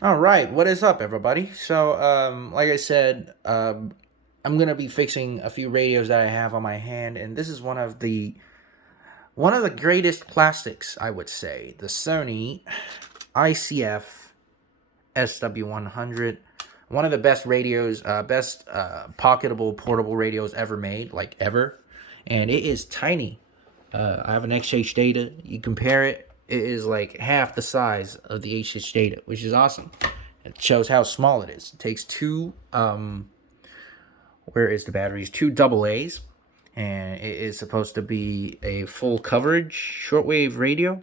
All right, what is up, everybody? So, like I said, I'm gonna be fixing a few radios that I have on my hand, and this is one of the greatest plastics, I would say, the Sony ICF-SW100, one of the best radios, best pocketable portable radios ever made, like ever, and it is tiny. I have an XH data. You compare it, it is like half the size of the HH data, which is awesome. It shows how small it is. It takes two, where is the batteries? Two double A's, and it is supposed to be a full coverage shortwave radio.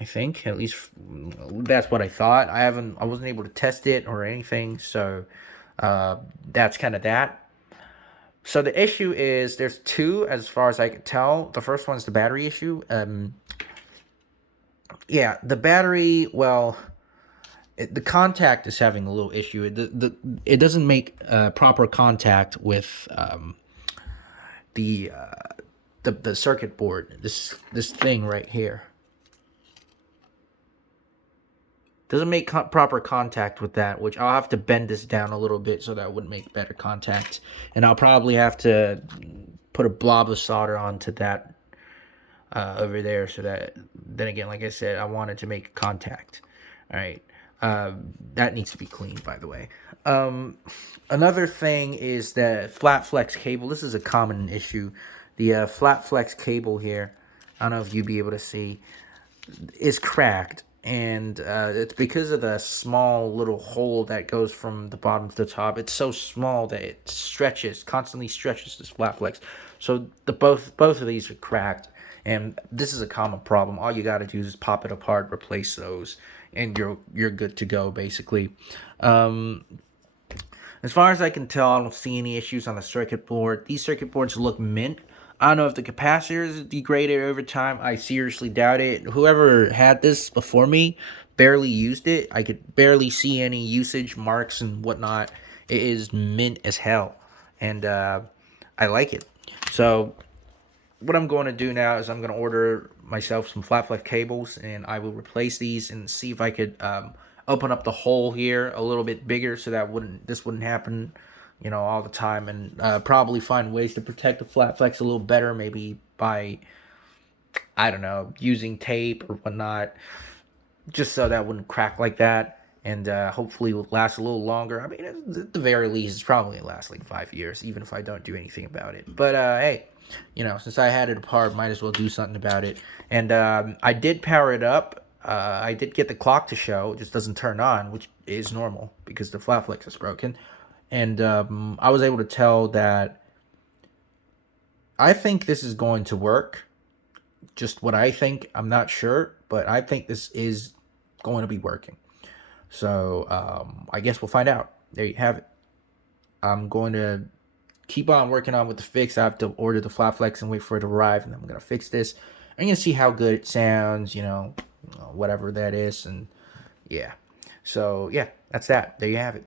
I think at least that's what I thought. I wasn't able to test it or anything, so that's kind of that. So the issue is there's two, as far as I can tell. The first one's the battery issue. Yeah, the battery. Well, the contact is having a little issue. It doesn't make proper contact with the, the circuit board. This thing right here doesn't make proper contact with that, which I'll have to bend this down a little bit so that it would make better contact, and I'll probably have to put a blob of solder onto that over there, so that then again, like I said, I wanted to make contact. All right. That needs to be cleaned, by the way. Another thing is the flat flex cable. This is a common issue. The flat flex cable here, I don't know if you'd be able to see, is cracked. And it's because of the small little hole that goes from the bottom to the top. It's so small that it constantly stretches this flat flex. So the both of these are cracked, and this is a common problem. All you got to do is pop it apart, replace those, and you're good to go, basically. Um, as far as I can tell, I don't see any issues on the circuit board. These circuit boards look mint. I don't know if the capacitor is degraded over time. I seriously doubt it. Whoever had this before me barely used it. I could barely see any usage marks and whatnot. It is mint as hell, and I like it. So what I'm going to do now is I'm going to order myself some flat flex cables, and I will replace these and see if I could open up the hole here a little bit bigger, so that this wouldn't happen, all the time, and probably find ways to protect the flat flex a little better, maybe by, I don't know, using tape or whatnot, just so that wouldn't crack like that. And hopefully it will last a little longer. I mean, at the very least, it's probably gonna last like 5 years, even if I don't do anything about it. But hey, since I had it apart, might as well do something about it. And I did power it up. I did get the clock to show. It just doesn't turn on, which is normal because the flat flex is broken. And I was able to tell that I think this is going to work. Just what I think. I'm not sure, but I think this is going to be working. So I guess we'll find out. There you have it. I'm going to keep on working on with the fix. I have to order the flat flex and wait for it to arrive, and then I'm gonna fix this. I'm gonna see how good it sounds, whatever that is, and yeah. So yeah, that's that. There you have it.